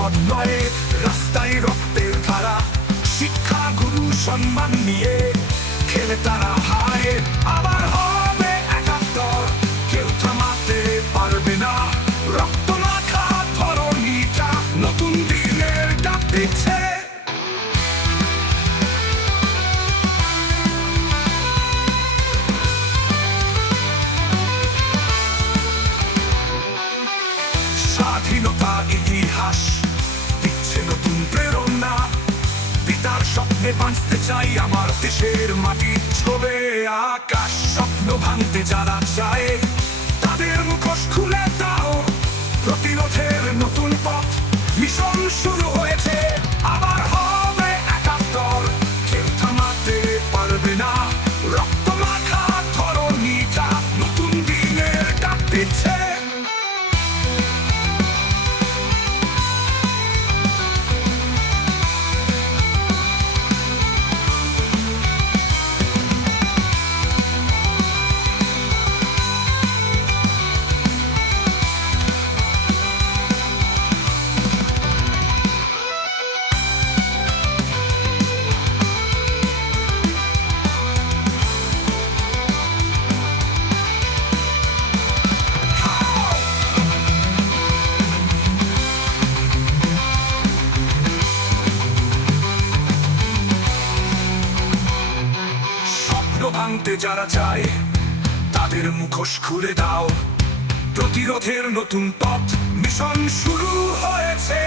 পথ নয়, রাস্তায় রক্তের ধারা। শিক্ষা গুরু সম্মান নিয়ে খেলে তারা হায়, আবার হবে ৭১, কেউ থামাতে পারবে না। রক্ত মাখা ধরণীটা নতুন দিনের ডাক দিচ্ছে। স্বাধীনতা ইতিহাস দিচ্ছে নতুন প্রেরণা। পিতার স্বপ্নে বাঁচতে চাই আমার দেশের মাটি ছবে আকাশ। স্বপ্ন ভাঙতে যারা চায় তাদের মুখোশ খুলে দাও। প্রতিরোধের নতুন পথ মিশন শুরু হয়েছে, আবার হবে ৭১, কেউ থামাতে পারবে না। রক্ত মাখা ধরণীটা নতুন দিনের ডাক দিচ্ছে। ভাঙতে যারা চায় তাদের মুখোশ খুলে দাও। প্রতিরোধের নতুন পথ মিশন শুরু হয়েছে।